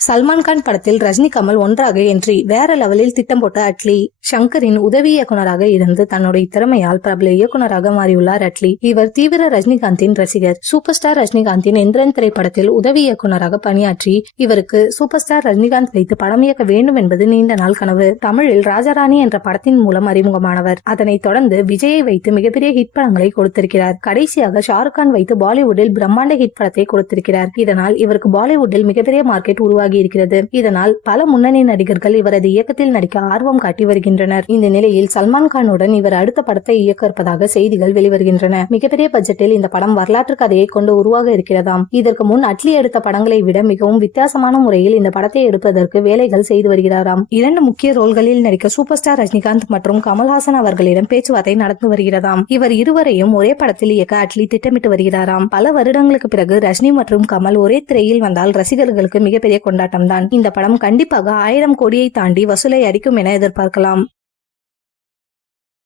சல்மான் கான் படத்தில் ரஜினி கமல் ஒன்றாக என்ட்ரி, வேற லெவலில் திட்டம் போட்ட அட்லி. ஷங்கரின் உதவி இயக்குனராக இருந்து தன்னுடைய திறமையால் பிரபல இயக்குனராக மாறியுள்ளார் அட்லி. இவர் தீவிர ரஜினிகாந்தின் ரசிகர். சூப்பர் ஸ்டார் ரஜினிகாந்தின் எந்திரன் திரைப்படத்தில் உதவி இயக்குனராக பணியாற்றி இவருக்கு சூப்பர் ஸ்டார் ரஜினிகாந்த் வைத்து படம் இயக்க வேண்டும் என்பது நீண்ட நாள் கனவு. தமிழில் ராஜாராணி என்ற படத்தின் மூலம் அறிமுகமானவர். அதனைத் தொடர்ந்து விஜயை வைத்து மிகப்பெரிய ஹிட் படங்களை கொடுத்திருக்கிறார். கடைசியாக ஷாருக் கான் வைத்து பாலிவுட்டில் பிரம்மாண்ட ஹிட் படத்தை கொடுத்திருக்கிறார். இதனால் இவருக்கு பாலிவுட்டில் மிகப்பெரிய மார்க்கெட் உருவாகி இருக்கிறது. இதனால் பல முன்னணி நடிகர்கள் இவரது இயக்கத்தில் நடிக்க ஆர்வம் காட்டி வருகின்றனர். இந்த நிலையில் சல்மான் கானுடன் இவர் அடுத்த படத்தை இயக்க இருப்பதாக செய்திகள் வெளிவருகின்றன. மிகப்பெரிய பட்ஜெட்டில் இந்த படம் வரலாற்று கதையை கொண்டு உருவாக இருக்கிறதாம். இதற்கு முன் அட்லி எடுத்த படங்களை விட மிகவும் வித்தியாசமான முறையில் இந்த படத்தை எடுப்பதற்கு வேலைகள் செய்து வருகிறாராம். 2 முக்கிய ரோல்களில் நடிக்க சூப்பர் ஸ்டார் ரஜினிகாந்த் மற்றும் கமல்ஹாசன் அவர்களிடம் பேச்சுவார்த்தை நடந்து வருகிறதாம். இவர் இருவரையும் ஒரே படத்தில் இயக்க அட்லி திட்டமிட்டு வருகிறாராம். பல வருடங்களுக்கு பிறகு ரஜினி மற்றும் கமல் ஒரே திரையில் வந்தால் ரசிகர்களுக்கு மிகப்பெரிய கொண்டாட்டம் தான். இந்த படம் கண்டிப்பாக 1000 கோடியை தாண்டி வசூலை அடிக்கும் என எதிர்பார்க்கலாம்.